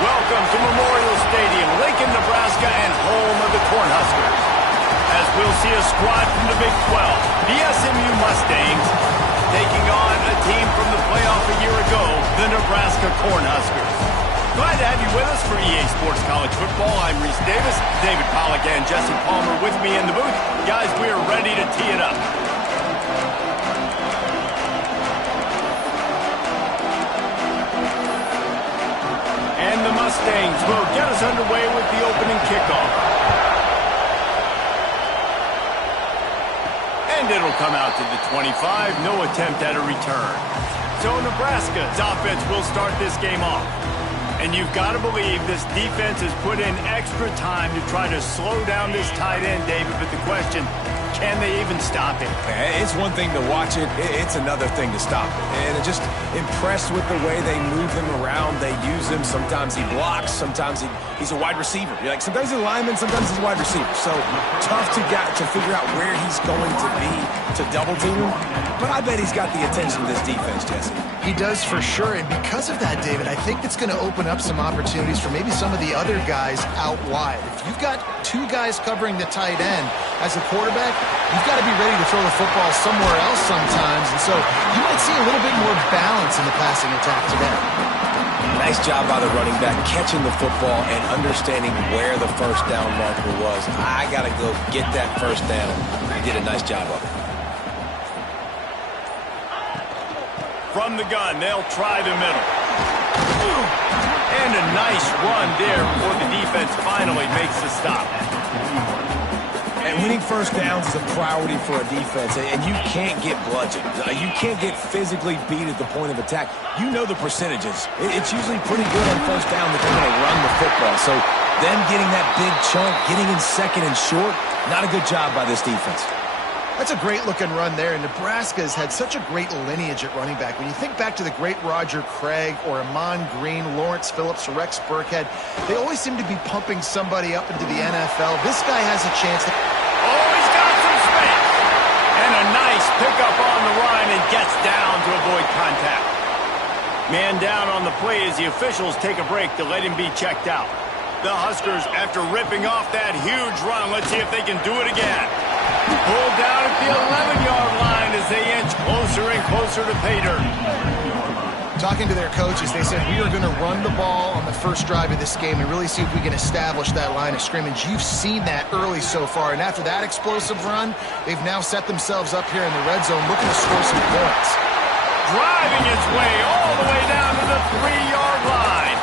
Welcome to Memorial Stadium, Lincoln, Nebraska, and home of the Cornhuskers. As we'll see a squad from the Big 12, the SMU Mustangs, taking on a team from the playoff a year ago, the Nebraska Cornhuskers. Glad to have you with us for EA Sports College Football. I'm Reese Davis, David Pollack, and Jesse Palmer with me in the booth. Guys, we are ready to tee it up. And the Mustangs will get us underway with the opening kickoff. And it'll come out to the 25, no attempt at a return. So Nebraska's offense will start this game off. And you've got to believe this defense has put in extra time to try to slow down this tight end, David. But the question, can they even stop it? It's one thing to watch it. It's another thing to stop it. And I'm just impressed with the way they move him around. They use him. Sometimes he blocks. Sometimes he's a wide receiver. You're like, sometimes he's a lineman. Sometimes he's a wide receiver. So tough to figure out where he's going to be to double team him. But I bet he's got the attention of this defense, Jesse. He does for sure. And because of that, David, I think it's going to open up some opportunities for maybe some of the other guys out wide. If you've got two guys covering the tight end as a quarterback, you've got to be ready to throw the football somewhere else sometimes. And so you might see a little bit more balance in the passing attack today. Nice job by the running back, catching the football and understanding where the first down marker was. I got to go get that first down. He did a nice job of it. From the gun, they'll try the middle. And a nice run there before the defense finally makes the stop. And winning first downs is a priority for a defense, and you can't get bludgeoned. You can't get physically beat at the point of attack. You know the percentages. It's usually pretty good on first down that they're going to run the football. So them getting that big chunk, getting in second and short, not a good job by this defense. That's a great-looking run there, and Nebraska has had such a great lineage at running back. When you think back to the great Roger Craig or Amon Green, Lawrence Phillips, or Rex Burkhead, they always seem to be pumping somebody up into the NFL. This guy has a chance to... Oh, he's got some space! And a nice pickup on the run and gets down to avoid contact. Man down on the play as the officials take a break to let him be checked out. The Huskers, after ripping off that huge run, let's see if they can do it again. Pulled down at the 11-yard line as they inch closer and closer to pay dirt. Talking to their coaches, they said, we are going to run the ball on the first drive of this game and really see if we can establish that line of scrimmage. You've seen that early so far, and after that explosive run, they've now set themselves up here in the red zone looking to score some points. Driving its way all the way down to the 3-yard line.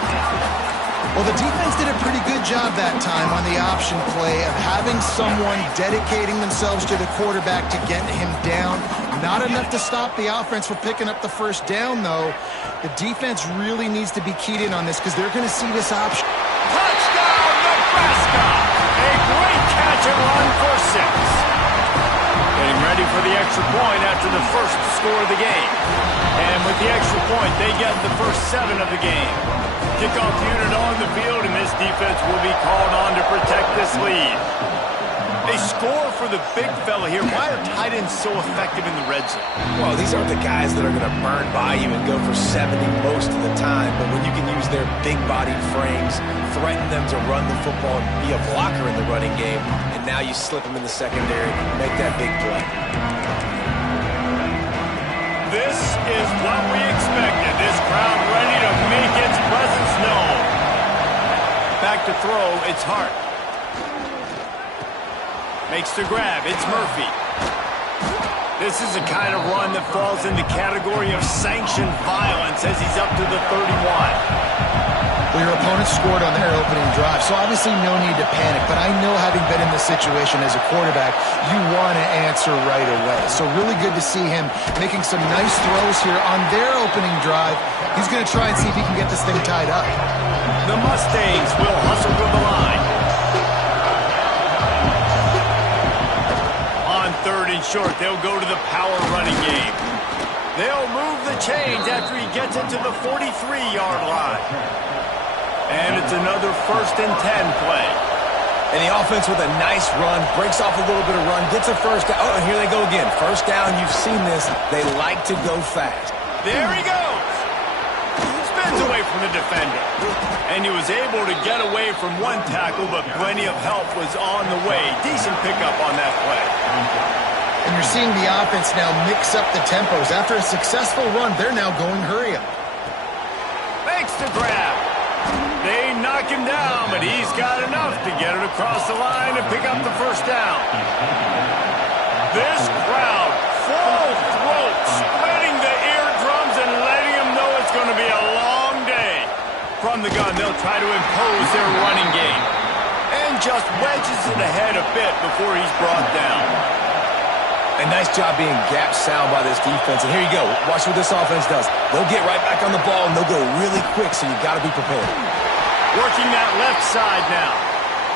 Well, the defense did a pretty good job that time on the option play of having someone dedicating themselves to the quarterback to get him down. Not enough to stop the offense from picking up the first down, though. The defense really needs to be keyed in on this because they're going to see this option. Touchdown, Nebraska! A great catch and run for 6. Getting ready for the extra point after the first score of the game. And with the extra point, they get the first 7 of the game. Kickoff unit on the field, and this defense will be called on to protect this lead. They score for the big fella here. Why are tight ends so effective in the red zone? Well, these aren't the guys that are going to burn by you and go for 70 most of the time, but when you can use their big-bodied frames, threaten them to run the football and be a blocker in the running game, and now you slip them in the secondary, make that big play. This is what we expected. This crowd ready to make its presence known. Back to throw, it's Hart. Makes the grab, it's Murphy. This is a kind of run that falls in the category of sanctioned violence as he's up to the 31. Well, your opponent scored on their opening drive, so obviously no need to panic. But I know, having been in this situation as a quarterback, you want to answer right away. So really good to see him making some nice throws here on their opening drive. He's going to try and see if he can get this thing tied up. The Mustangs will hustle to the line. On 3rd and short, they'll go to the power running game. They'll move the chains after he gets into the 43-yard line. And it's another 1st and 10 play. And the offense with a nice run, breaks off a little bit of run, gets a first down. Oh, and here they go again. First down, you've seen this. They like to go fast. There he goes. Spins away from from the defender. And he was able to get away from one tackle, but plenty of help was on the way. Decent pickup on that play. And you're seeing the offense now mix up the tempos. After a successful run, they're now going hurry up. Makes the grab. They knock him down, but he's got enough to get it across the line and pick up the first down. This crowd, full throat, splitting the eardrums and letting them know it's going to be a long day. From the gun, they'll try to impose their running game. And just wedges it ahead a bit before he's brought down. A nice job being gap sound by this defense. And here you go. Watch what this offense does. They'll get right back on the ball, and they'll go really quick, so you got to be prepared. Working that left side now.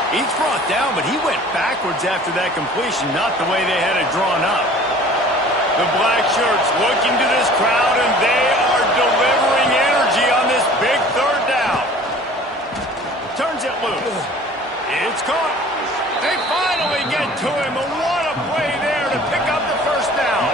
He's brought down, but he went backwards after that completion, not the way they had it drawn up. The black shirts looking to this crowd, and they are delivering energy on this big third down. Turns it loose. It's caught. They finally get to him, and what a play there to pick up the first down.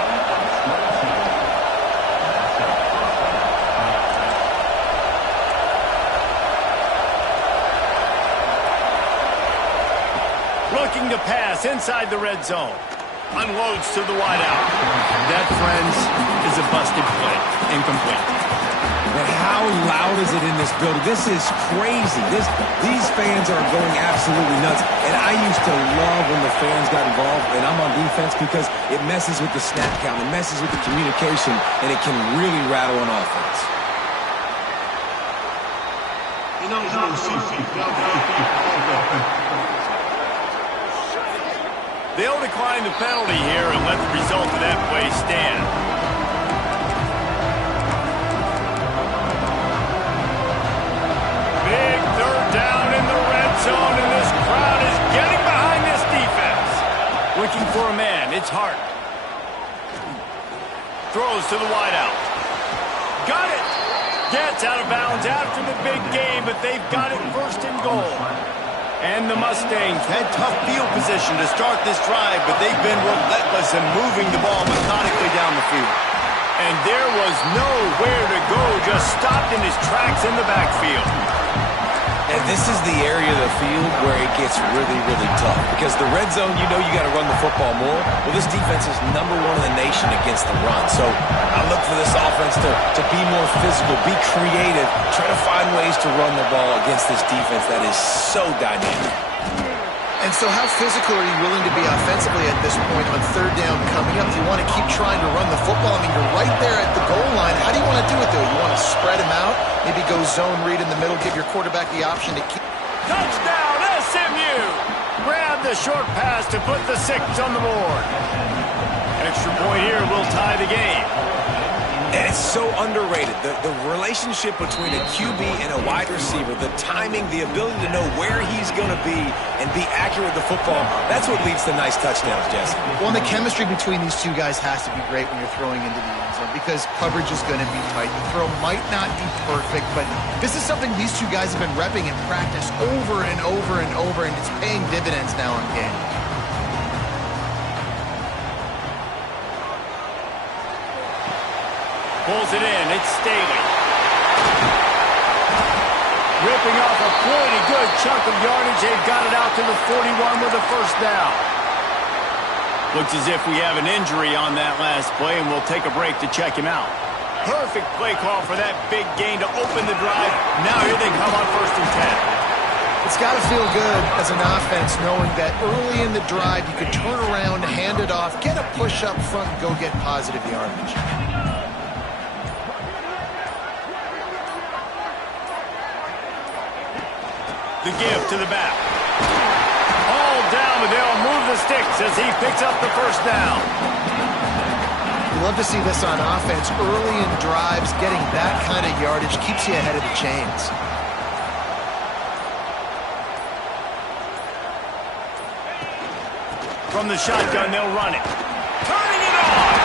Looking to pass inside the red zone. Unloads to the wideout. That, friends, is a busted play. Incomplete. But how loud is it in this building? This is crazy. These fans are going absolutely nuts. And I used to love when the fans got involved, and I'm on defense, because it messes with the snap count. It messes with the communication, and it can really rattle an offense. They'll decline the penalty here and let the result of that play stand. Big third down in the red zone, and this crowd is getting behind this defense. Looking for a man. It's Hart. Throws to the wideout. Got it. Gets out of bounds after the big game, but they've got it first and goal. And the Mustangs had tough field position to start this drive, but they've been relentless in moving the ball methodically down the field. And there was nowhere to go, just stopped in his tracks in the backfield. And this is the area of the field where it gets really, really tough. Because the red zone, you know you got to run the football more. Well, this defense is #1 in the nation against the run. So I look for this offense to be more physical, be creative, try to find ways to run the ball against this defense that is so dynamic. And so how physical are you willing to be offensively at this point on third down coming up? Do you want to keep trying to run the football? I mean, you're right there at the goal line. How do you want to do it, though? You want to spread him out, maybe go zone read in the middle, give your quarterback the option to keep. Touchdown, SMU! Grab the short pass to put the 6 on the board. Extra point here will tie the game. And it's so underrated. The relationship between a QB and a wide receiver, the timing, the ability to know where he's going to be and be accurate with the football, that's what leads to nice touchdowns, Jesse. Well, and the chemistry between these two guys has to be great when you're throwing into the end zone, because coverage is going to be tight. The throw might not be perfect, but this is something these two guys have been repping in practice over and over and over, and it's paying dividends now in game. Pulls it in. It's Staley. Ripping off a pretty good chunk of yardage. They've got it out to the 41 with a first down. Looks as if we have an injury on that last play, and we'll take a break to check him out. Perfect play call for that big gain to open the drive. Now here they come on 1st and 10. It's got to feel good as an offense knowing that early in the drive you could turn around, hand it off, get a push up front, and go get positive yardage. The give to the back. All down, but they'll move the sticks as he picks up the first down. You love to see this on offense. Early in drives, getting that kind of yardage keeps you ahead of the chains. From the shotgun, they'll run it. Turning it on.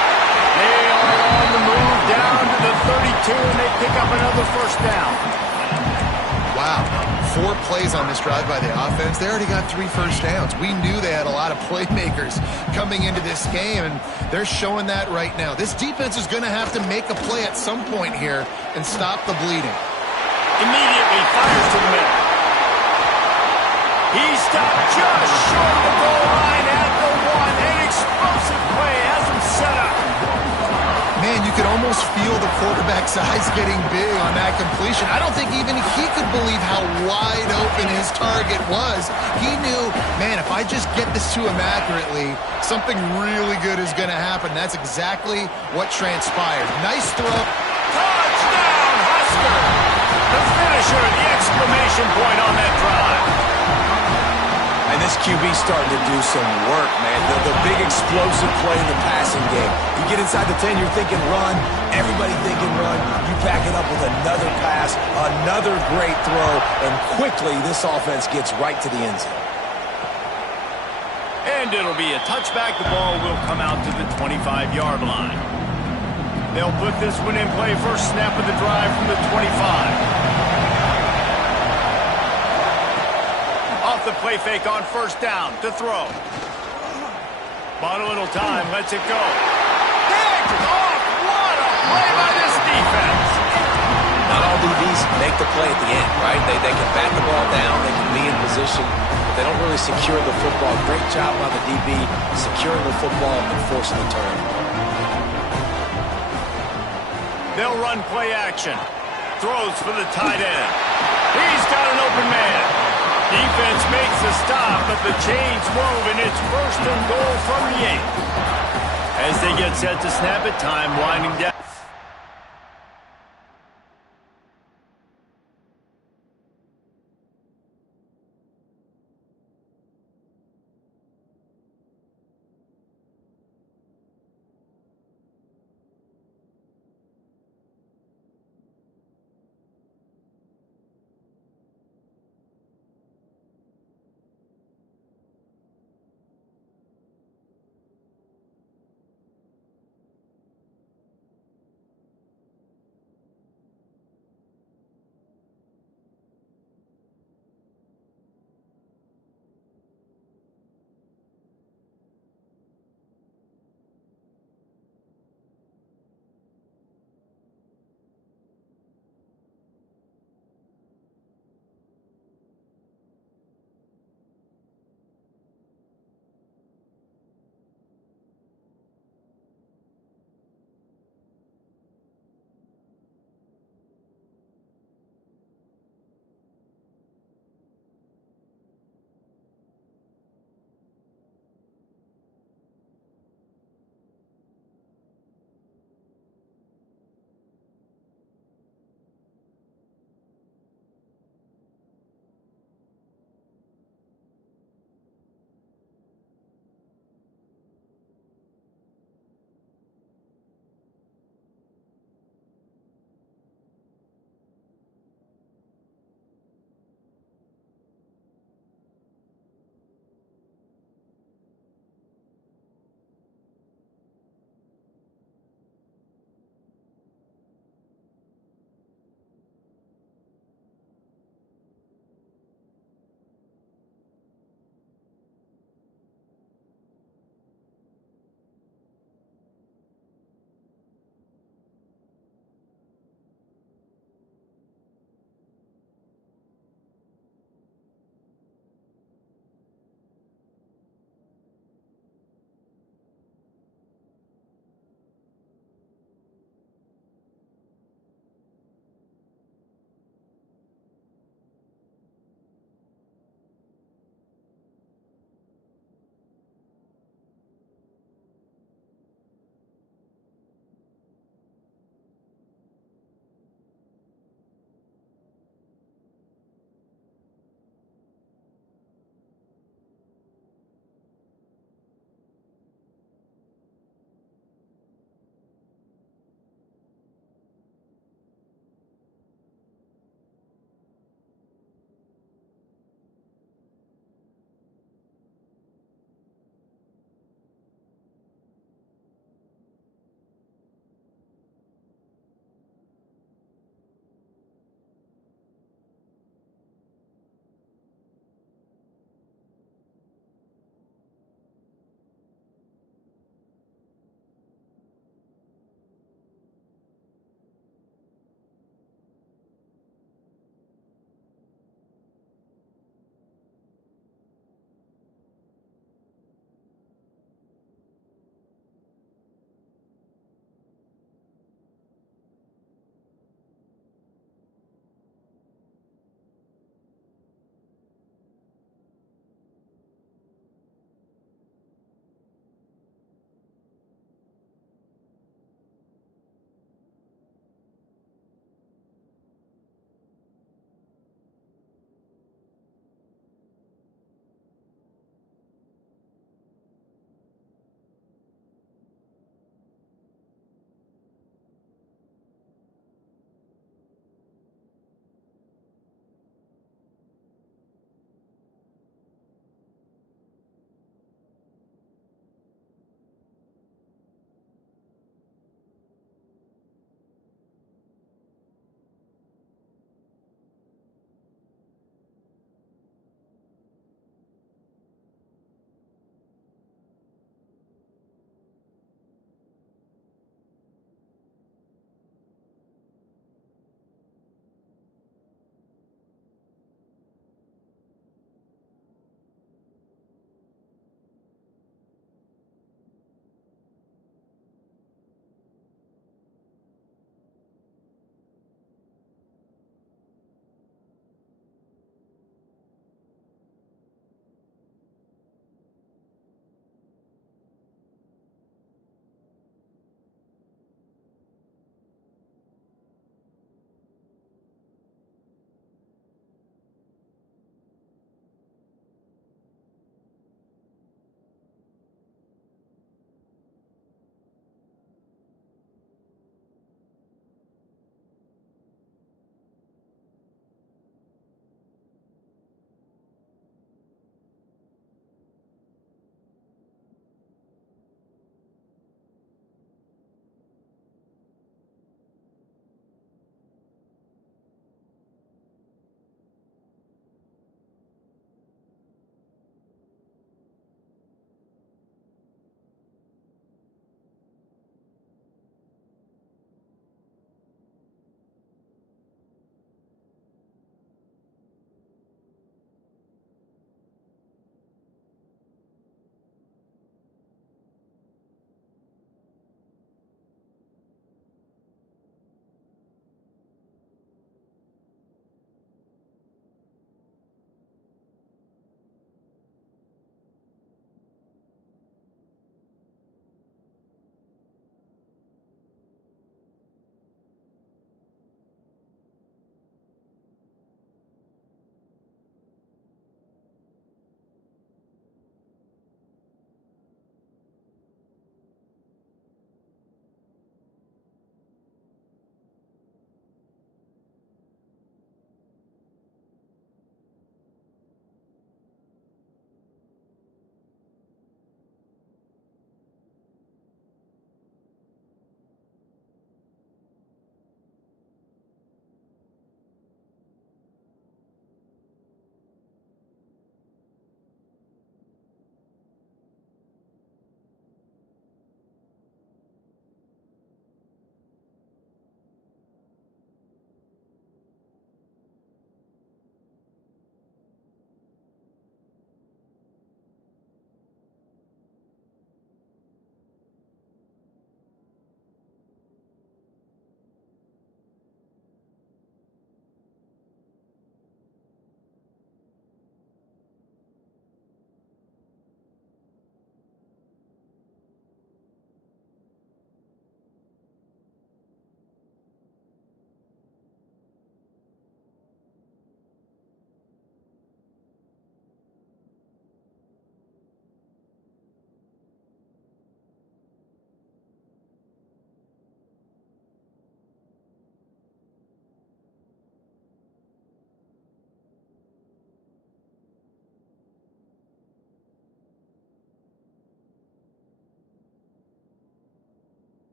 They are on the move down to the 32, and they pick up another first down. Wow. 4 plays on this drive by the offense. They already got 3 first downs. We knew they had a lot of playmakers coming into this game, and they're showing that right now. This defense is going to have to make a play at some point here and stop the bleeding. Immediately fires to the middle. He stopped just short of the goal line at the 1. An explosive play has him set up. Man, you could almost feel the quarterback's eyes getting big on that completion. I don't think even he could believe how wide open his target was. He knew, man, if I just get this to him accurately, something really good is going to happen. That's exactly what transpired. Nice throw. Touchdown, Husker! The finisher, the exclamation point on that drive. And this QB's starting to do some work, man. The big explosive play in the passing game. You get inside the 10, you're thinking run. Everybody thinking run. You back it up with another pass, another great throw, and quickly this offense gets right to the end zone. And it'll be a touchback. The ball will come out to the 25-yard line. They'll put this one in play. First snap of the drive from the 25. Off the play fake on first down to throw. Bought a little time, lets it go. Picked off! What a play by this defense! Not all DBs make the play at the end, right? They can bat the ball down, they can be in position, but they don't really secure the football. Great job by the DB securing the football and forcing the turnover. They'll run play action. Throws for the tight end. He's got an open man. Defense makes a stop, but the chains move, and it's first and goal from the 8. As they get set to snap it, time winding down.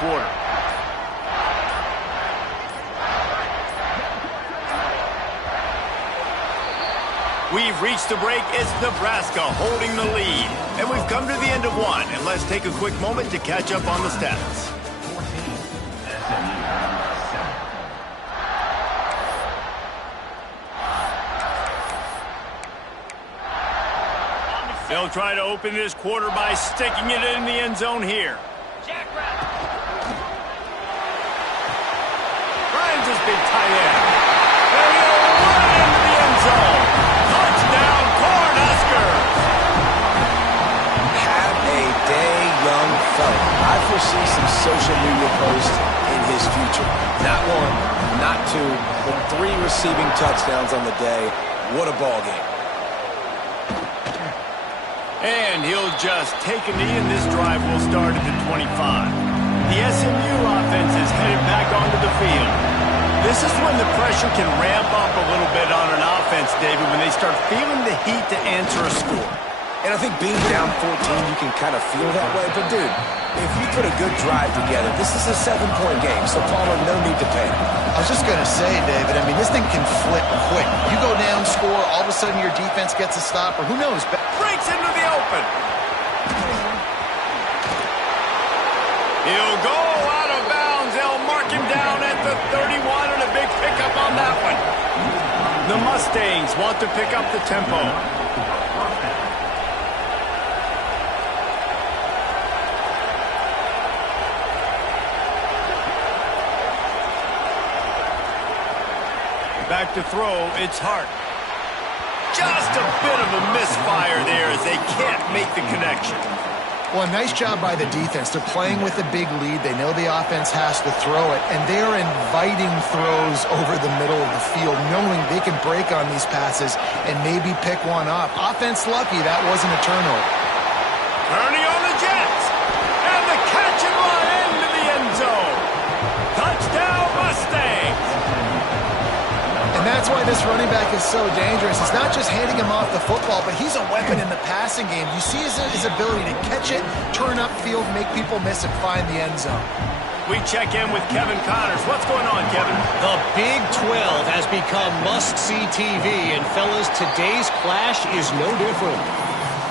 quarter. We've reached the break. It's Nebraska holding the lead. And we've come to the end of one. And let's take a quick moment to catch up on the stats. They'll try to open this quarter by sticking it in the end zone here. Ryan's this big tight end. And he'll run it into the end zone. Touchdown, Cornhuskers! Have a day, young fella. I foresee some social media posts in his future. Not one, not two, but 3 receiving touchdowns on the day. What a ball game. And he'll just take a knee, and this drive will start at the 25. The SMU offense is headed back onto the field. This is when the pressure can ramp up a little bit on an offense, David, when they start feeling the heat to answer a score. And I think being down 14, you can kind of feel that way. But, dude, if you put a good drive together, this is a 7-point game, so Palmer, no need to panic. I was just going to say, David, I mean, this thing can flip quick. You go down, score, all of a sudden your defense gets a stop, or who knows? Breaks into the open. He'll go out of bounds. They'll mark him down at the 31, and a big pickup on that one. The Mustangs want to pick up the tempo. Back to throw, it's Hart. Just a bit of a misfire there as they can't make the connection. Well, nice job by the defense. They're playing with a big lead. They know the offense has to throw it, and they're inviting throws over the middle of the field, knowing they can break on these passes and maybe pick one off. Offense lucky that wasn't a turnover. Turning on the Jets, and the catch and run into the end zone. Touchdown, Mustangs! And that's why this running back is so dangerous. It's not just handing him off the football, but he's a weapon in the passing game. You see his ability to catch it, turn upfield, make people miss, and find the end zone. We check in with Kevin Connors. What's going on, Kevin? The Big 12 has become must-see TV, and fellas, today's clash is no different.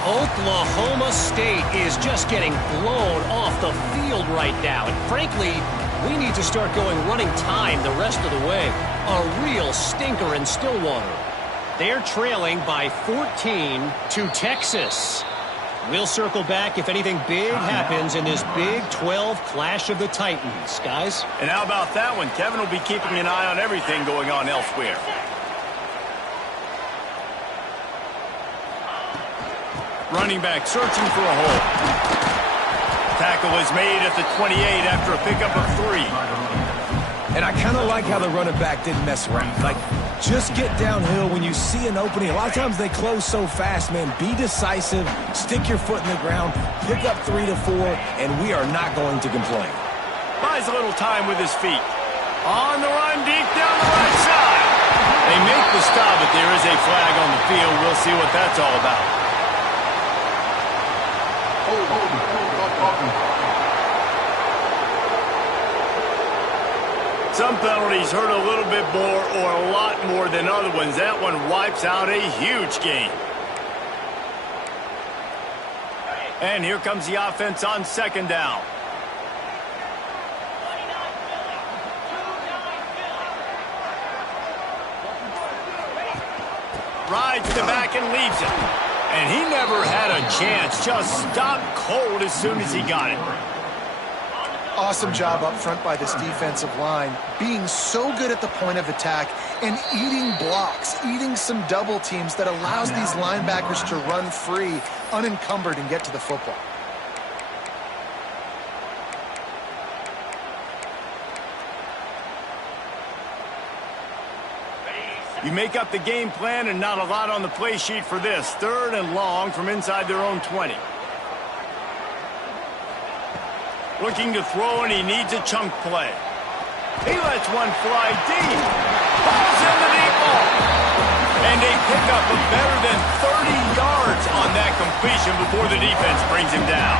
Oklahoma State is just getting blown off the field right now, and frankly, we need to start going running time the rest of the way. A real stinker in Stillwater. They're trailing by 14 to Texas. We'll circle back if anything big happens in this Big 12 Clash of the Titans, guys. And how about that one? Kevin will be keeping an eye on everything going on elsewhere. Running back searching for a hole. Tackle is made at the 28 after a pickup of 3. And I kind of like how the running back didn't mess around. Like, just get downhill when you see an opening. A lot of times they close so fast, man. Be decisive, stick your foot in the ground, pick up 3 to 4, and we are not going to complain. Buys a little time with his feet. On the run, deep down the right side. They make the stop, but there is a flag on the field. We'll see what that's all about. Some penalties hurt a little bit more or a lot more than other ones. That one wipes out a huge game. And here comes the offense on second down. Rides the back and leaves it. And he never had a chance. Just stopped cold as soon as he got it. Awesome job up front by this defensive line, being so good at the point of attack and eating blocks, eating some double teams that allows these linebackers to run free, unencumbered, and get to the football. You make up the game plan and not a lot on the play sheet for this. 3rd and long from inside their own 20. Looking to throw, and he needs a chunk play. He lets one fly deep. Falls in the deep ball. And a pickup of better than 30 yards on that completion before the defense brings him down.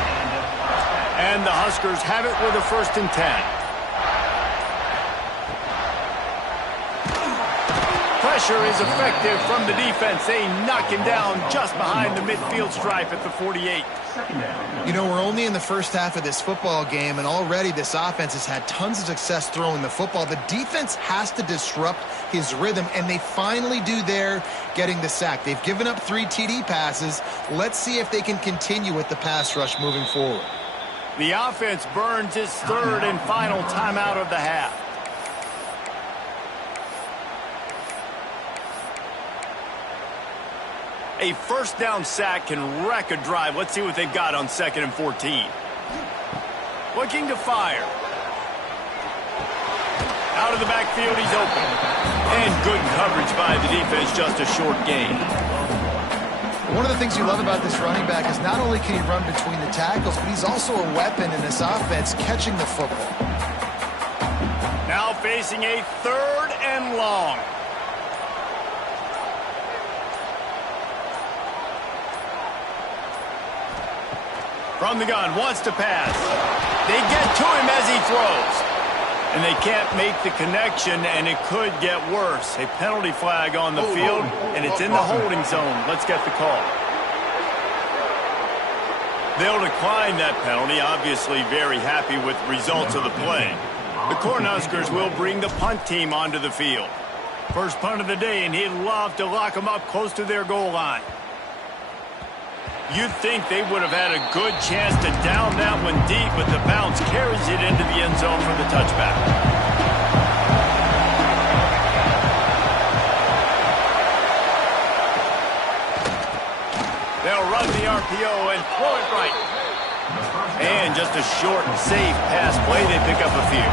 And the Huskers have it with a 1st and 10. Pressure is effective from the defense. They knock him down just behind the midfield stripe at the 48. You know, we're only in the first half of this football game, and already this offense has had tons of success throwing the football. The defense has to disrupt his rhythm, and they finally do there, getting the sack. They've given up 3 TD passes. Let's see if they can continue with the pass rush moving forward. The offense burns its 3rd and final timeout of the half. A 1st down sack can wreck a drive. Let's see what they've got on 2nd and 14. Looking to fire. Out of the backfield, he's open. And good coverage by the defense, just a short gain. One of the things you love about this running back is not only can he run between the tackles, but he's also a weapon in this offense catching the football. Now facing a 3rd and long. From the gun, wants to pass. They get to him as he throws. And they can't make the connection, and it could get worse. A penalty flag on the field, and it's in the holding zone. Let's get the call. They'll decline that penalty, obviously very happy with the results of the play. The Cornhuskers will bring the punt team onto the field. First punt of the day, and he'd love to lock them up close to their goal line. You'd think they would have had a good chance to down that one deep, but the bounce carries it into the end zone for the touchback. They'll run the RPO and throw it right. And just a short, safe pass play. They pick up a few.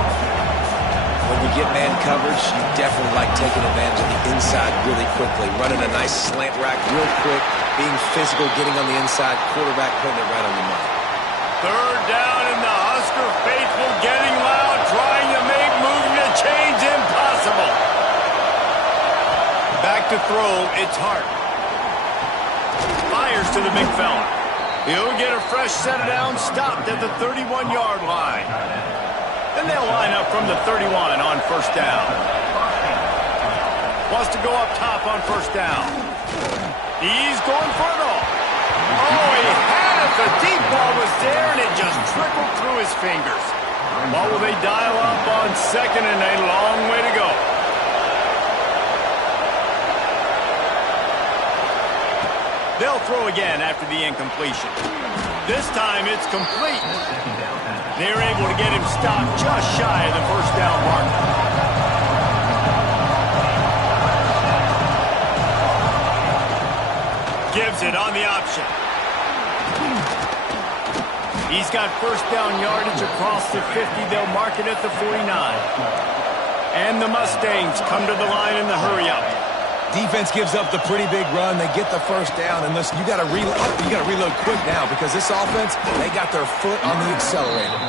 When you get man coverage, you definitely like taking advantage of the inside really quickly. Running a nice slant rack real quick, being physical, getting on the inside, quarterback putting it right on the money. 3rd down, and the Husker faithful getting loud, trying to make moving the chains impossible. Back to throw, it's Hart. Fires to the big fella. He'll get a fresh set of downs, stopped at the 31-yard line. Then they'll line up from the 31 on 1st down. Wants to go up top on 1st down. He's going for it all. Oh, he had it. The deep ball was there, and it just trickled through his fingers. What will they dial up on 2nd, and a long way to go? They'll throw again after the incompletion. This time it's complete. They're able to get him stopped just shy of the 1st down mark. Gives it on the option. He's got 1st down yardage across the 50. They'll mark it at the 49. And the Mustangs come to the line in the hurry-up. Defense gives up the pretty big run. They get the 1st down, and listen, you got to reload quick now because this offense, they got their foot on the accelerator.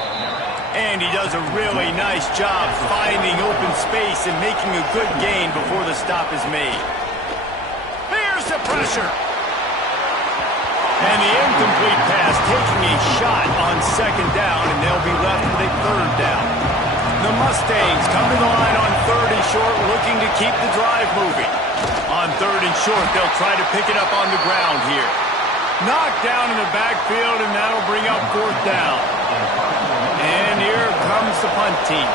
And he does a really nice job finding open space and making a good gain before the stop is made. Here's the pressure. And the incomplete pass taking a shot on 2nd down, and they'll be left with a 3rd down. The Mustangs come to the line on 3rd and short, looking to keep the drive moving. On 3rd and short, they'll try to pick it up on the ground here. Knocked down in the backfield, and that'll bring up 4th down. And here comes the punt team.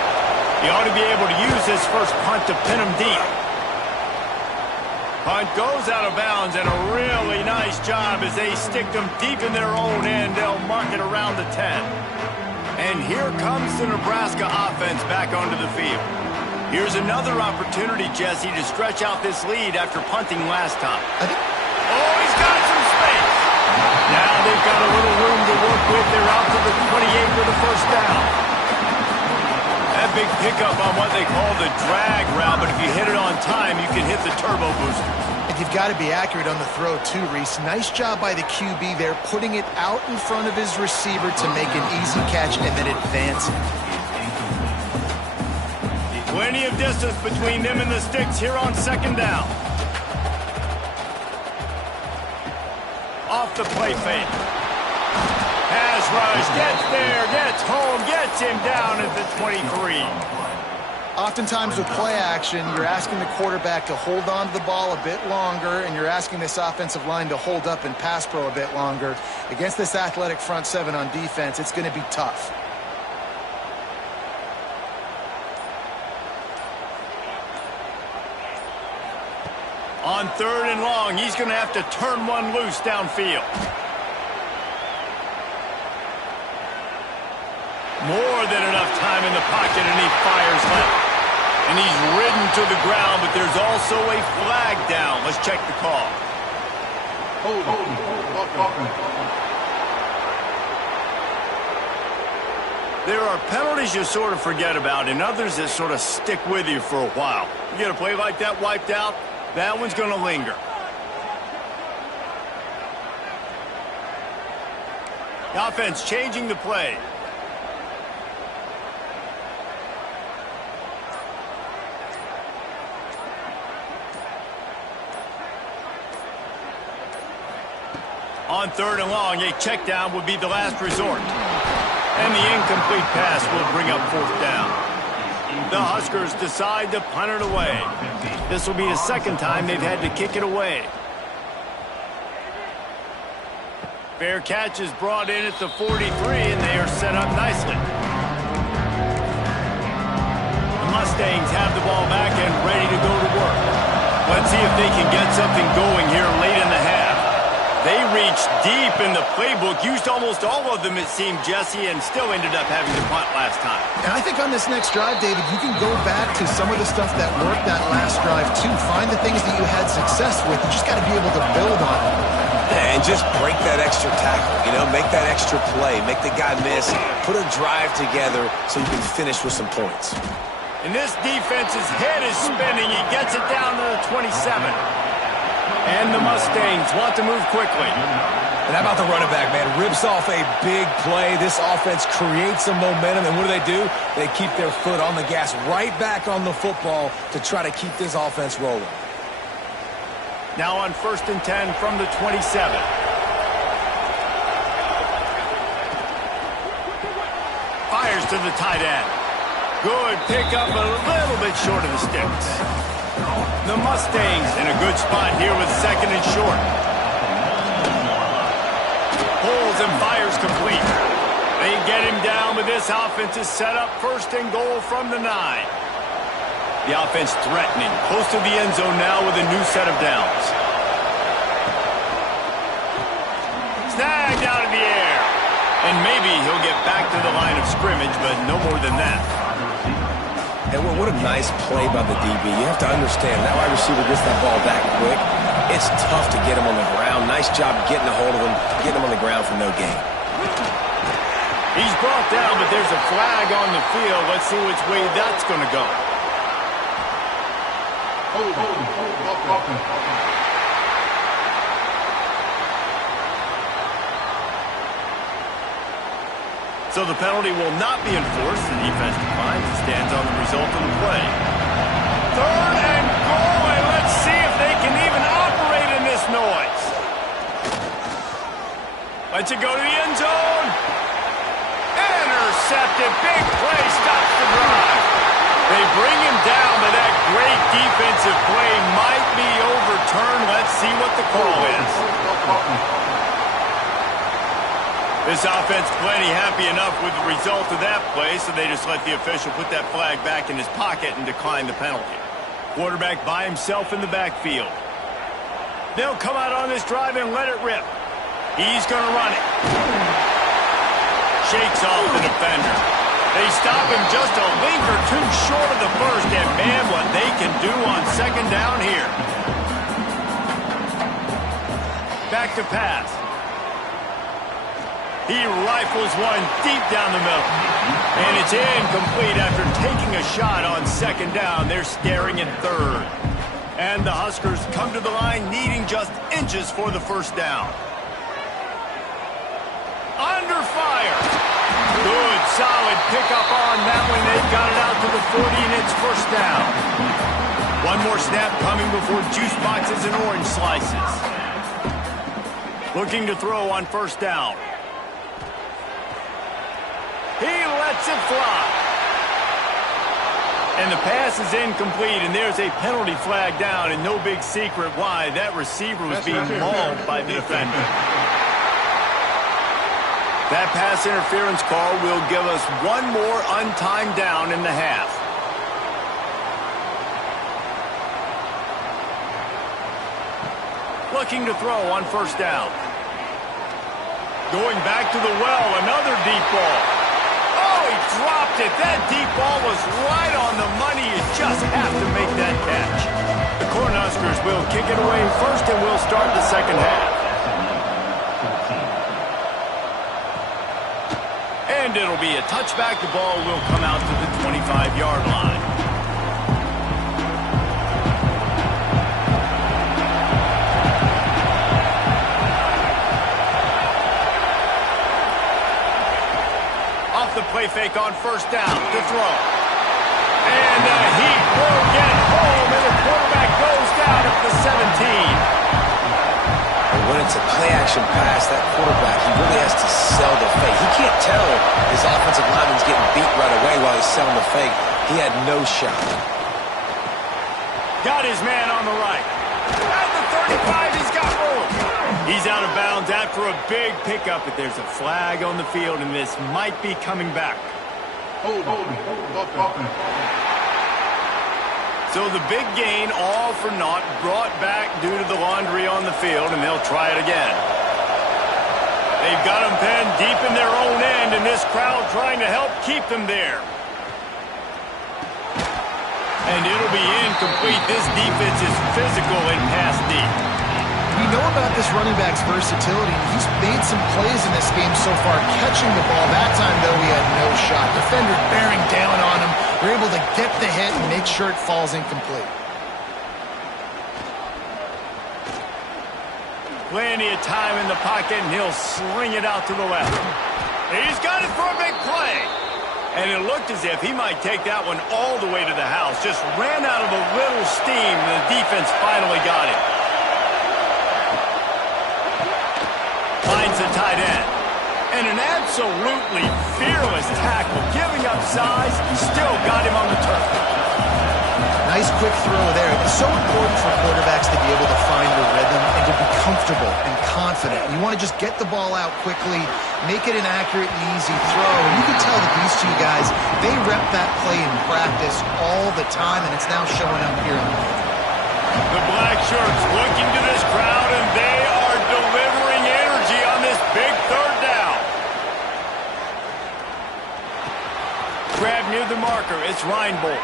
He ought to be able to use this first punt to pin him deep. Punt goes out of bounds, and a really nice job as they stick them deep in their own end. They'll mark it around the 10. And here comes the Nebraska offense back onto the field. Here's another opportunity, Jesse, to stretch out this lead after punting last time. Oh, he's got some space. Now they've got a little room to work with. They're out to the 28 for the 1st down. That big pickup on what they call the drag route, but if you hit it on time, you can hit the turbo booster. And you've got to be accurate on the throw, too, Reese. Nice job by the QB there, putting it out in front of his receiver to make an easy catch and then advance it. Plenty of distance between them and the sticks here on 2nd down. Off the play fake. Pass rush, gets there, gets home, gets him down at the 23. Oftentimes with play action, you're asking the quarterback to hold on to the ball a bit longer, and you're asking this offensive line to hold up in pass pro a bit longer. Against this athletic front seven on defense, it's going to be tough. On 3rd and long, he's going to have to turn one loose downfield. More than enough time in the pocket, and he fires left. And he's ridden to the ground, but there's also a flag down. Let's check the call. There are penalties you sort of forget about and others that sort of stick with you for a while. You get a play like that wiped out, that one's going to linger. The offense changing the play. On 3rd and long, a check down would be the last resort. And the incomplete pass will bring up 4th down. The Huskers decide to punt it away. This will be the 2nd time they've had to kick it away. Fair catch is brought in at the 43, and they are set up nicely. The Mustangs have the ball back and ready to go to work. Let's see if they can get something going here late in the half. They reached deep in the playbook, used almost all of them, it seemed, Jesse, and still ended up having to punt last time. And I think on this next drive, David, you can go back to some of the stuff that worked that last drive, too. Find the things that you had success with. You just got to be able to build on it. Yeah, and just break that extra tackle, you know, make that extra play, make the guy miss, put a drive together so you can finish with some points. And this defense's head is spinning. He gets it down to the 27. And the Mustangs want to move quickly. And how about the running back, man? Rips off a big play. This offense creates some momentum. And what do? They keep their foot on the gas, right back on the football to try to keep this offense rolling. Now on 1st and 10 from the 27. Fires to the tight end. Good pickup, a little bit short of the sticks. The Mustangs in a good spot here with 2nd and short. Pulls and fires complete. They get him down, but this offense is set up 1st and goal from the 9. The offense threatening, close to the end zone now with a new set of downs. Snagged out of the air. And maybe he'll get back to the line of scrimmage, but no more than that. And what a nice play by the DB. You have to understand, that wide receiver gets that ball back quick. It's tough to get him on the ground. Nice job getting a hold of him, getting him on the ground for no gain. He's brought down, but there's a flag on the field. Let's see which way that's going to go. So the penalty will not be enforced. The defense declines and stands on the result of the play. 3rd and goal, and let's see if they can even operate in this noise. Lets it go to the end zone. Intercepted. Big play. Stops the drive. They bring him down, but that great defensive play might be overturned. Let's see what the call is. This offense plenty happy enough with the result of that play, so they just let the official put that flag back in his pocket and decline the penalty. Quarterback by himself in the backfield. They'll come out on this drive and let it rip. He's going to run it. Shakes off the defender. They stop him just a link or two short of the first, and man, what they can do on 2nd down here. Back to pass. He rifles one deep down the middle. And it's incomplete after taking a shot on 2nd down. They're staring at 3rd. And the Huskers come to the line needing just inches for the 1st down. Under fire. Good, solid pickup on that one. They got it out to the 40, and it's 1st down. One more snap coming before juice boxes and orange slices. Looking to throw on 1st down. He lets it fly. And the pass is incomplete, and there's a penalty flag down, and no big secret why. That receiver was being mauled by the defender. That pass interference call will give us one more untimed down in the half. Looking to throw on first down. Going back to the well, another deep ball. Oh, he dropped it. That deep ball was right on the money. You just have to make that catch. The Cornhuskers will kick it away first, and we'll start the second half. And it'll be a touchback. The ball will come out to the 25-yard line. Off the play fake on first down to throw. And the heat will get home, and the quarterback goes down at the 17. And when it's a play-action pass, that quarterback, he really has to sell the fake. He can't tell his offensive lineman's getting beat right away while he's selling the fake. He had no shot. Got his man on the right. At the 35, he's got room. He's out of bounds after a big pickup, but there's a flag on the field, and this might be coming back. So the big gain, all for naught, brought back due to the laundry on the field, and they'll try it again. They've got them pinned deep in their own end, and this crowd trying to help keep them there. And it'll be incomplete. This defense is physical and pass deep. We know about this running back's versatility. He's made some plays in this game so far, catching the ball. That time, though, he had no shot. Defender bearing down on him. We're able to get the hit and make sure it falls incomplete. Plenty of time in the pocket, and he'll sling it out to the left. He's got it for a big play. And it looked as if he might take that one all the way to the house. Just ran out of a little steam, and the defense finally got it. Finds the tight end. And an absolutely fearless tackle. Giving up size, still got him on the turf. Nice quick throw there. It's so important for quarterbacks to be able to find the rhythm and to be comfortable and confident. You want to just get the ball out quickly, make it an accurate and easy throw. And you can tell that these two guys, they rep that play in practice all the time, and it's now showing up here in the game. The black shirts looking to this crowd, and they are delivering energy on this big third down. Grab near the marker. It's Reinbold.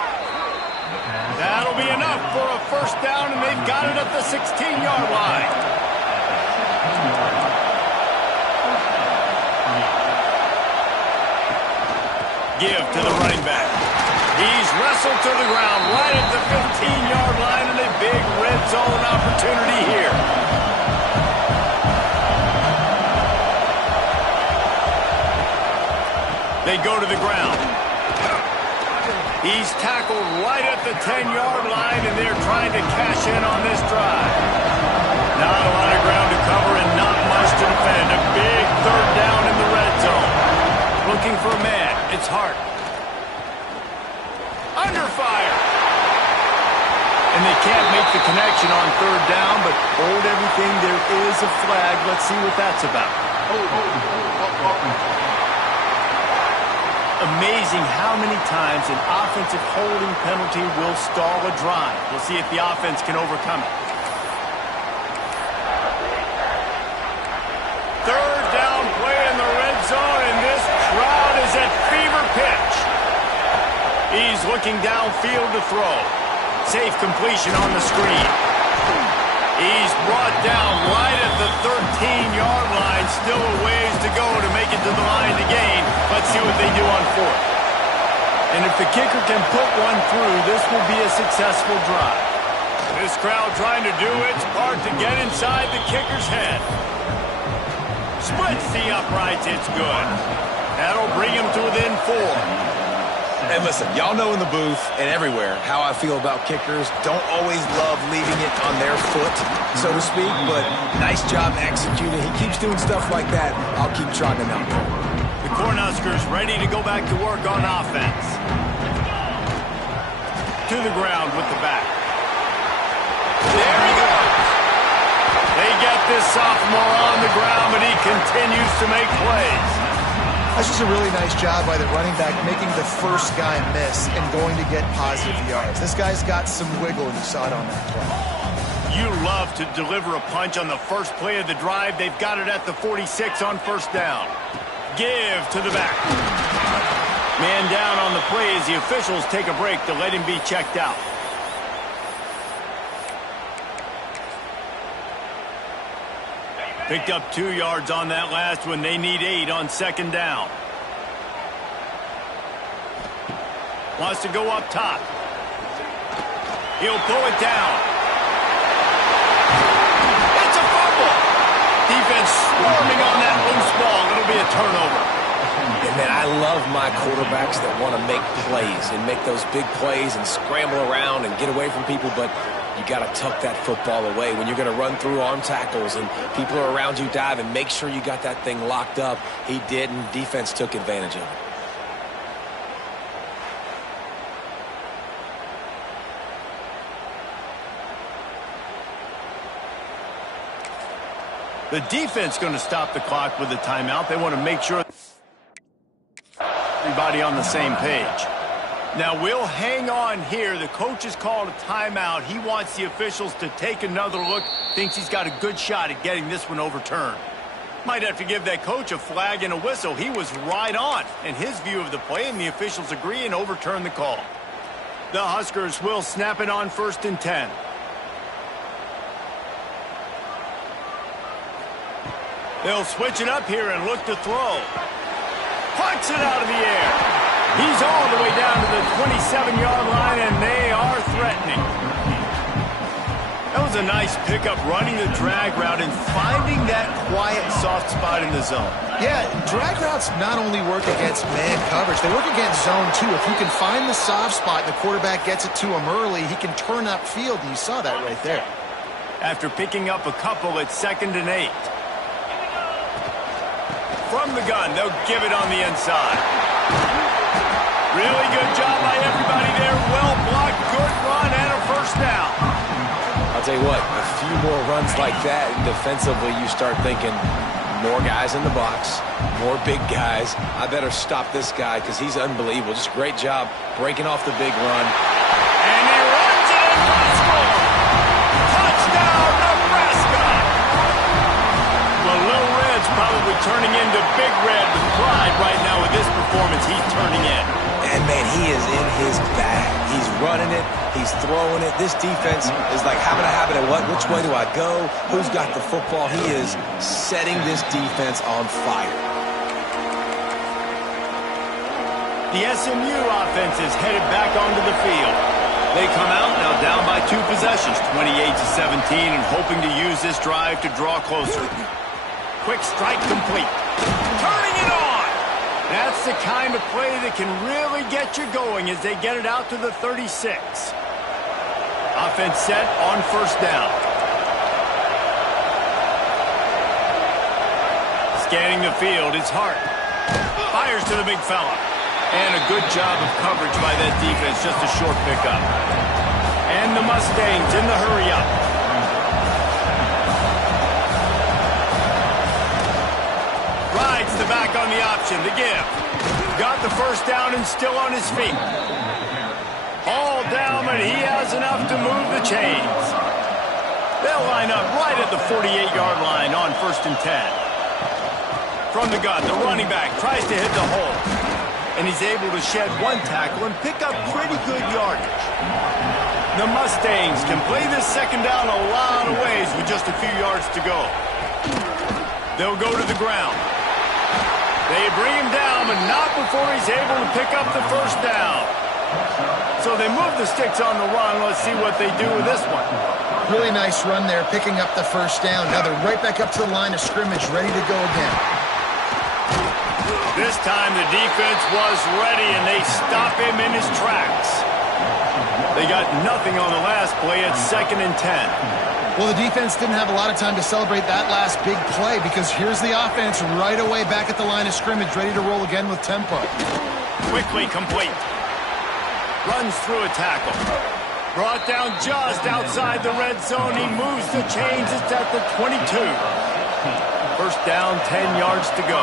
That'll be enough for a first down, and they've got it at the 16-yard line. Give to the running back. He's wrestled to the ground right at the 15-yard line, and a big red zone opportunity here. They go to the ground. He's tackled right at the 10-yard line, and they're trying to cash in on this drive. Not a lot of ground to cover and not much to defend. A big third down in the red zone. Looking for a man. It's Hart. Under fire. And they can't make the connection on third down, but hold everything. There is a flag. Let's see what that's about. Amazing how many times an offensive holding penalty will stall a drive. We'll see if the offense can overcome it. Third down play in the red zone, and this crowd is at fever pitch. He's looking downfield to throw. Safe completion on the screen. He's brought down right at the 13-yard line. Still a ways to go to make it to the line to gain. Let's see what they do on fourth. And if the kicker can put one through, this will be a successful drive. This crowd trying to do its part to get inside the kicker's head. Splits the uprights. It's good. That'll bring him to within 4. And listen, y'all know in the booth and everywhere how I feel about kickers. Don't always love leaving it on their foot, so to speak, but nice job executing. He keeps doing stuff like that. I'll keep trying to knock him. The Cornhuskers ready to go back to work on offense. To the ground with the back. There he goes. They get this sophomore on the ground, but he continues to make plays. That's just a really nice job by the running back, making the first guy miss and going to get positive yards. This guy's got some wiggle, and you saw it on that play. You love to deliver a punch on the first play of the drive. They've got it at the 46 on first down. Give to the back. Man down on the play as the officials take a break to let him be checked out. Picked up 2 yards on that last one. They need 8 on second down. Wants to go up top. He'll pull it down. It's a fumble. Defense swarming on that loose ball. It'll be a turnover. And, man, I love my quarterbacks that want to make plays and make those big plays and scramble around and get away from people, but you got to tuck that football away. When you're going to run through arm tackles and people are around you diving, make sure you got that thing locked up. He did, and defense took advantage of it. The defense going to stop the clock with a timeout. They want to make sure everybody on the same page. Now, we'll hang on here. The coach has called a timeout. He wants the officials to take another look. Thinks he's got a good shot at getting this one overturned. Might have to give that coach a flag and a whistle. He was right on in his view of the play, and the officials agree and overturn the call. The Huskers will snap it on 1st and 10. They'll switch it up here and look to throw. Pucks it out of the air. He's all the way down to the 27-yard line, and they are threatening. That was a nice pickup, running the drag route and finding that quiet, soft spot in the zone. Yeah, drag routes not only work against man coverage, they work against zone too. If you can find the soft spot and the quarterback gets it to him early, he can turn upfield, and you saw that right there. After picking up a couple, it's 2nd and 8. From the gun, they'll give it on the inside. Really good job by everybody there. Well blocked, good run, and a first down. I'll tell you what, a few more runs like that, and defensively you start thinking more guys in the box, more big guys. I better stop this guy because he's unbelievable. Just great job breaking off the big run. And he runs it in for a score. Touchdown, Nebraska. The Little Red's probably turning into Big Red with pride right now with this performance he's turning in. And, man, he is in his bag. He's running it. He's throwing it. This defense is like, how to have it and what? Which way do I go? Who's got the football? He is setting this defense on fire. The SMU offense is headed back onto the field. They come out now down by 2 possessions, 28-17, and hoping to use this drive to draw closer. Quick strike complete. Turning it on. That's the kind of play that can really get you going as they get it out to the 36. Offense set on first down. Scanning the field, it's Hart. Fires to the big fella. And a good job of coverage by that defense, just a short pickup. And the Mustangs in the hurry-up. Rides the back on the option, the give. Got the first down and still on his feet. All down, but he has enough to move the chains. They'll line up right at the 48-yard line on 1st and 10. From the gun, the running back tries to hit the hole. And he's able to shed 1 tackle and pick up pretty good yardage. The Mustangs can play this second down a lot of ways with just a few yards to go. They'll go to the ground. They bring him down, but not before he's able to pick up the first down. So they move the sticks on the run. Let's see what they do with this one. Really nice run there, picking up the first down. Now they're right back up to the line of scrimmage, ready to go again. This time the defense was ready, and they stop him in his tracks. They got nothing on the last play at 2nd and 10. Well, the defense didn't have a lot of time to celebrate that last big play because here's the offense right away back at the line of scrimmage, ready to roll again with tempo. Quickly complete. Runs through a tackle. Brought down just outside the red zone. He moves the chains. It's at the 22. First down, 10 yards to go.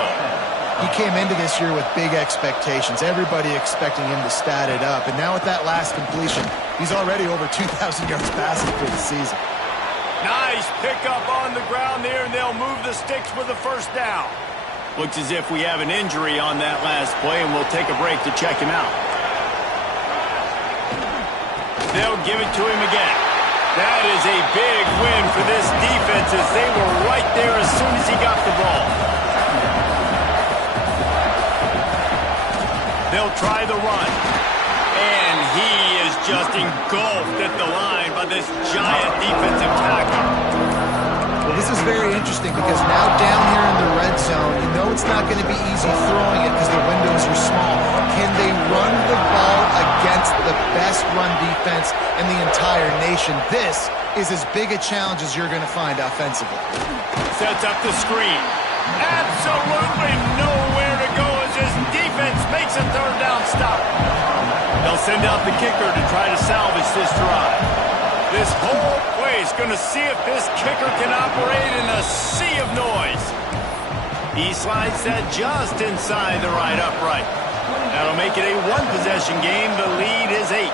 He came into this year with big expectations. Everybody expecting him to stat it up. And now with that last completion, he's already over 2,000 yards passing for the season. Nice pickup on the ground there, and they'll move the sticks with the first down. Looks as if we have an injury on that last play, and we'll take a break to check him out. They'll give it to him again. That is a big win for this defense as they were right there as soon as he got the ball. They'll try the run. And he is just engulfed at the line by this giant defensive tackle. Well, this is very interesting because now down here in the red zone, you know it's not going to be easy throwing it because the windows are small. Can they run the ball against the best run defense in the entire nation? This is as big a challenge as you're going to find offensively. Sets up the screen. Absolutely nowhere to go as his defense makes a third down stop. They'll send out the kicker to try to salvage this drive. This whole play is going to see if this kicker can operate in a sea of noise. He slides that just inside the right upright. That'll make it a one-possession game. The lead is 8.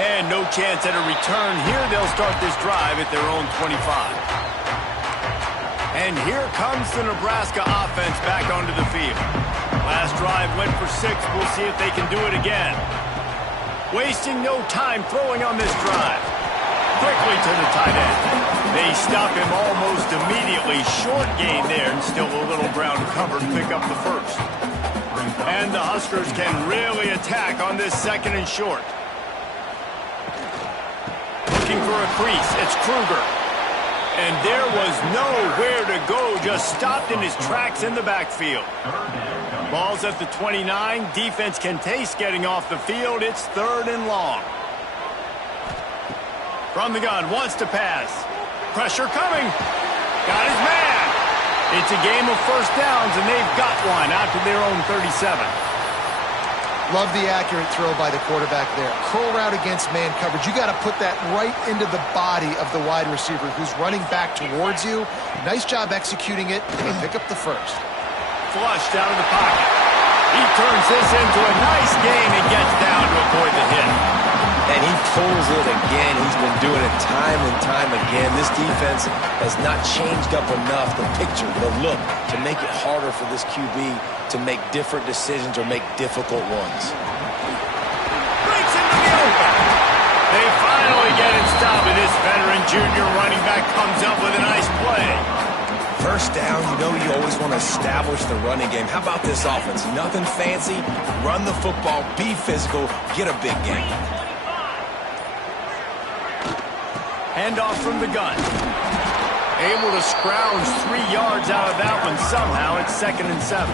And no chance at a return here. They'll start this drive at their own 25. And here comes the Nebraska offense back onto the field. Last drive went for 6. We'll see if they can do it again. Wasting no time throwing on this drive. Quickly to the tight end. They stop him almost immediately. Short gain there and still a little ground covered. Pick up the first. And the Huskers can really attack on this second and short. Looking for a crease. It's Kruger. And there was nowhere to go. Just stopped in his tracks in the backfield. Ball's at the 29. Defense can taste getting off the field. It's 3rd and long. From the gun, wants to pass. Pressure coming. Got his man. It's a game of first downs, and they've got one out to their own 37. Love the accurate throw by the quarterback there. Curl route against man coverage. You got to put that right into the body of the wide receiver who's running back towards you. Nice job executing it, and pick up the first. Flushed out of the pocket. He turns this into a nice gain and gets down to avoid the hit. And he pulls it again. He's been doing it time and time again. This defense has not changed up enough the picture, the look, to make it harder for this QB to make different decisions or make difficult ones. Breaks into the open. They finally get him stopped, and this veteran junior running back comes up with a nice play. First down, you know you always want to establish the running game. How about this offense? Nothing fancy. Run the football, be physical, get a big gain. Handoff from the gun. Able to scrounge 3 yards out of that one somehow. It's 2nd and 7.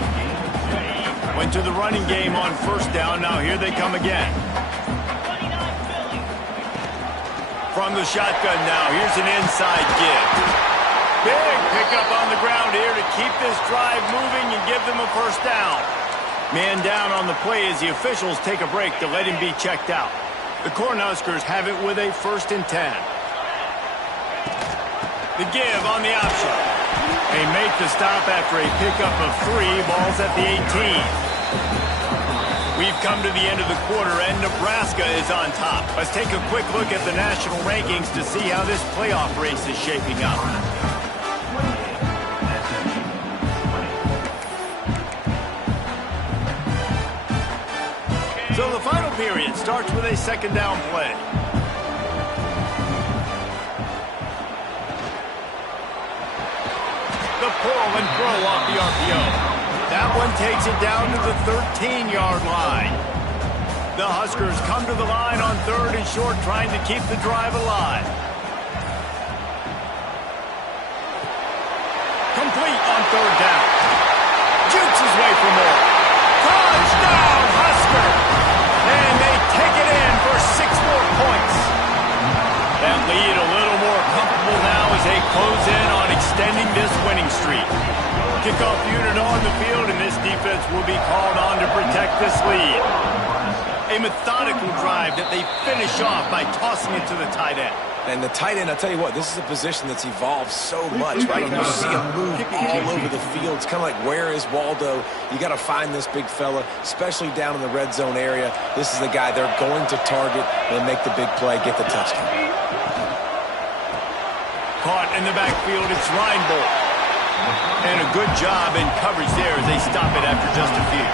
Went to the running game on first down. Now here they come again. From the shotgun now. Here's an inside give. Big pickup on the ground here to keep this drive moving and give them a first down. Man down on the play as the officials take a break to let him be checked out. The Cornhuskers have it with a 1st and 10. The give on the option. They make the stop after a pickup of 3. Ball's at the 18. We've come to the end of the quarter, and Nebraska is on top. Let's take a quick look at the national rankings to see how this playoff race is shaping up. So the final period starts with a 2nd down play. The pull and throw off the RPO. That one takes it down to the 13-yard line. The Huskers come to the line on 3rd and short, trying to keep the drive alive. Complete on 3rd down. Jukes his way for more. Touchdown, Husker! And they take it in for 6 more points. That lead a little more A methodical drive that they finish off by tossing it to the tight end. And the tight end, I'll tell you what, this is a position that's evolved so much, right? You see him move all over the field. It's kind of like, where is Waldo? You got to find this big fella, especially down in the red zone area. This is the guy they're going to target and make the big play, get the touchdown. Caught in the backfield, it's Reinbold. And a good job in coverage there as they stop it after just a few.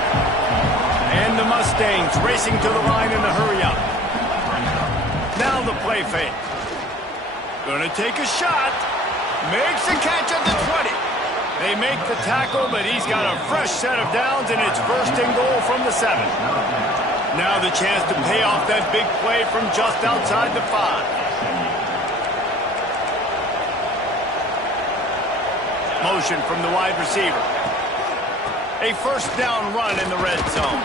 And the Mustangs racing to the line in a hurry-up. Now the play fake. Gonna take a shot. Makes a catch at the 20. They make the tackle, but he's got a fresh set of downs, and it's first and goal from the 7. Now the chance to pay off that big play from just outside the 5. Motion from the wide receiver. A first down run in the red zone.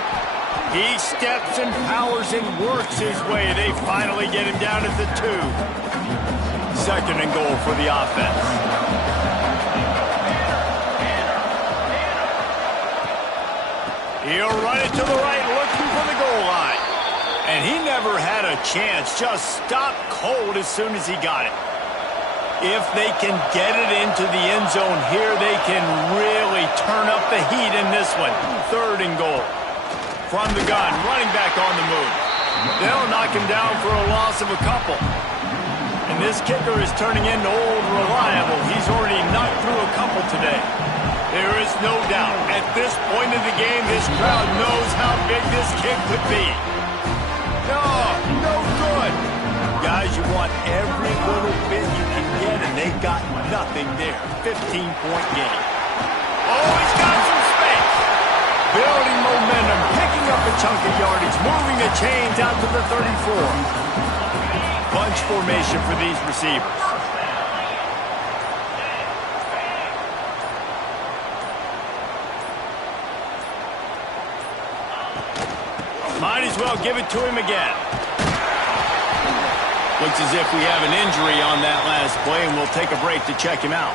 He steps and powers and works his way. They finally get him down at the 2. Second and goal for the offense. He'll run it to the right, looking for the goal line. And he never had a chance. Just stopped cold as soon as he got it. If they can get it into the end zone here, they can really turn up the heat in this one. Third and goal. From the gun, running back on the move. They'll knock him down for a loss of a couple. And this kicker is turning into old reliable. He's already knocked through a couple today. There is no doubt. At this point in the game, this crowd knows how big this kick could be. No good. Guys, you want every little bit you can get, and they got nothing there. 15-point game. Oh, he's got some space. Building momentum, picking up a chunk of yardage, moving the chains out to the 34. Bunch formation for these receivers. Might as well give it to him again. Looks as if we have an injury on that last play, and we'll take a break to check him out.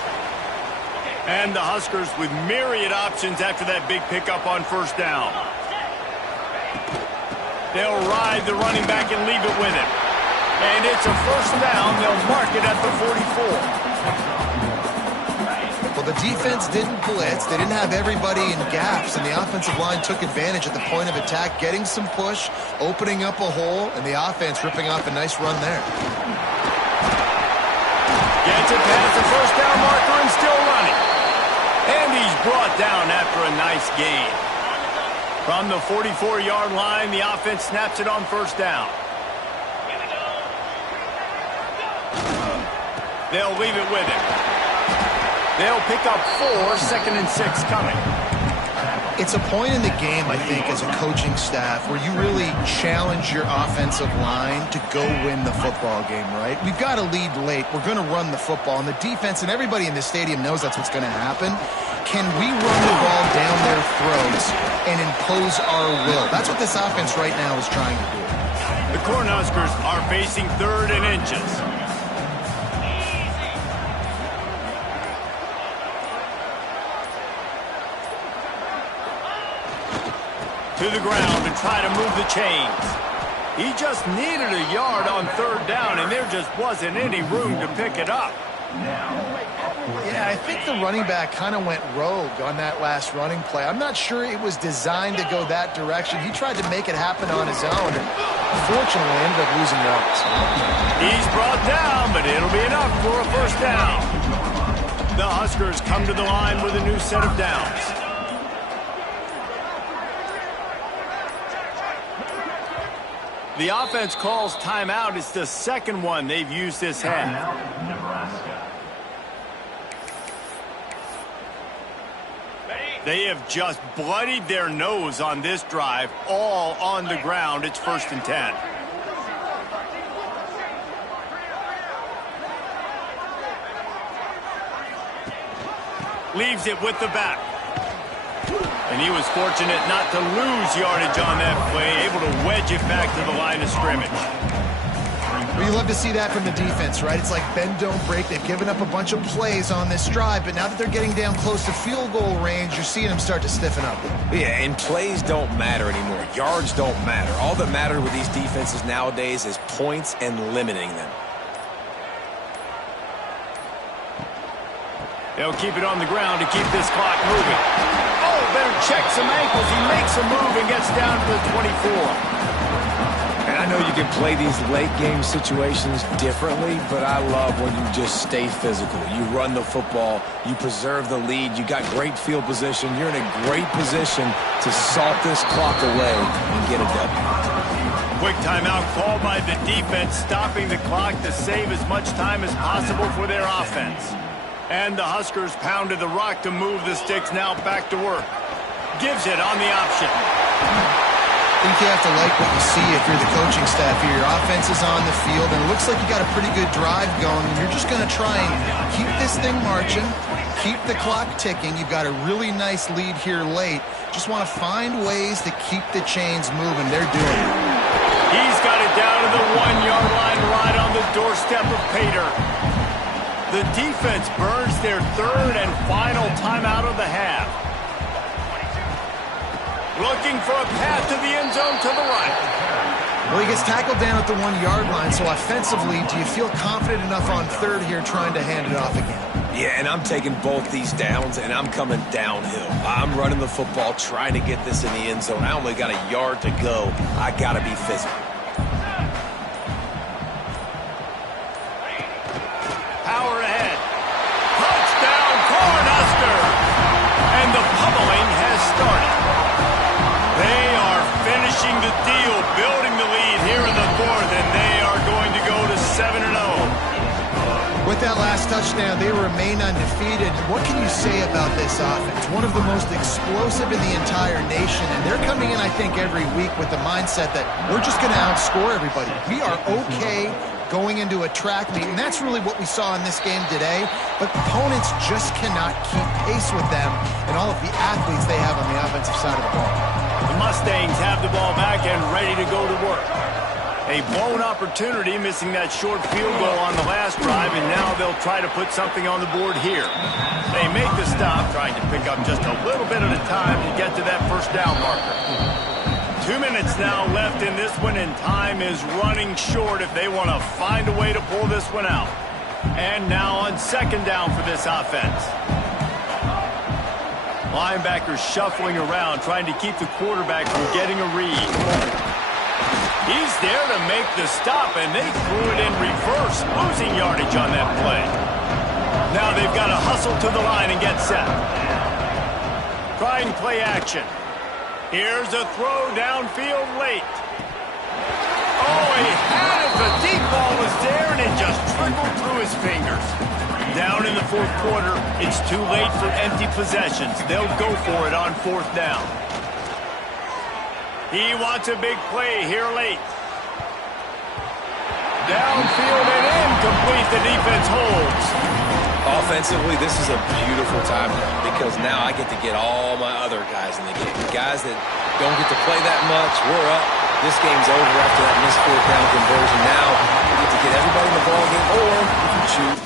And the Huskers with myriad options after that big pickup on first down. They'll ride the running back and leave it with him. And it's a first down. They'll mark it at the 44. Well, the defense didn't blitz. They didn't have everybody in gaps, and the offensive line took advantage at the point of attack, getting some push, opening up a hole, and the offense ripping off a nice run there. Gets it past the first down marker and still running. And he's brought down after a nice gain. From the 44-yard line, the offense snaps it on first down. They'll leave it with him. They'll pick up 4, second and 6 coming. It's a point in the game, I think, as a coaching staff where you really challenge your offensive line to go win the football game, right? We've got to lead late. We're going to run the football, and the defense and everybody in the stadium knows that's what's going to happen. Can we run the ball down their throats and impose our will? That's what this offense right now is trying to do. The Cornhuskers are facing 3rd and inches. To the ground to try to move the chains. He just needed a yard on 3rd down, and there just wasn't any room to pick it up. Yeah, I think the running back kind of went rogue on that last running play. I'm not sure it was designed to go that direction. He tried to make it happen on his own, and unfortunately ended up losing yards. He's brought down, but it'll be enough for a first down. The Huskers come to the line with a new set of downs. The offense calls timeout. It's the second one they've used this half. Nebraska. They have just bloodied their nose on this drive, all on the ground. It's 1st and 10. Leaves it with the back. And he was fortunate not to lose yardage on that play, able to wedge it back to the line of scrimmage. Well, you love to see that from the defense, right? It's like bend, don't break. They've given up a bunch of plays on this drive, but now that they're getting down close to field goal range, you're seeing them start to stiffen up. Yeah, and plays don't matter anymore. Yards don't matter. All that matters with these defenses nowadays is points and limiting them. They'll keep it on the ground to keep this clock moving. Oh, better check some ankles. He makes a move and gets down to the 24. And I know you can play these late game situations differently, but I love when you just stay physical. You run the football, you preserve the lead, you got great field position, you're in a great position to salt this clock away and get a W. Quick timeout called by the defense, stopping the clock to save as much time as possible for their offense. And the Huskers pounded the rock to move the sticks, now back to work. Gives it on the option. I think you have to like what you see if you're the coaching staff here. Your offense is on the field, and it looks like you got a pretty good drive going, and you're just going to try and keep this thing marching, keep the clock ticking. You've got a really nice lead here late. Just want to find ways to keep the chains moving. They're doing it. He's got it down to the 1-yard line right on the doorstep of Pater. The defense burns their third and final timeout of the half. Looking for a path to the end zone to the right. Well, he gets tackled down at the 1-yard line, so offensively, do you feel confident enough on third here trying to hand it off again? Yeah, and I'm taking both these downs, and I'm coming downhill. I'm running the football, trying to get this in the end zone. I only got a yard to go. I got to be physical. Power ahead. Touchdown, Cornhuskers! And the pummeling has started. They are finishing the deal, building the lead here in the fourth, and they are going to go to 7-0. With that last touchdown, they remain undefeated. What can you say about this offense? One of the most explosive in the entire nation, and they're coming in, I think, every week with the mindset that we're just going to outscore everybody. We are okay going into a track meet, and that's really what we saw in this game today. But opponents just cannot keep pace with them and all of the athletes they have on the offensive side of the ball. The Mustangs have the ball back and ready to go to work. A blown opportunity, missing that short field goal on the last drive, and now they'll try to put something on the board here. They make the stop, trying to pick up just a little bit at a time to get to that first down marker. 2 minutes now left in this one, and time is running short if they want to find a way to pull this one out. And now on second down for this offense. Linebackers shuffling around, trying to keep the quarterback from getting a read. He's there to make the stop, and they threw it in reverse, losing yardage on that play. Now they've got to hustle to the line and get set. Trying play action. Here's a throw downfield late. Oh, he had it. The deep ball was there, and it just trickled through his fingers. Down in the fourth quarter, it's too late for empty possessions. They'll go for it on fourth down. He wants a big play here late. Downfield and incomplete. The defense holds. Offensively, this is a beautiful time because now I get to get all my other guys in the game. Guys that don't get to play that much, we're up. This game's over after that missed fourth down conversion. Now we get to get everybody in the ball game, or if you choose,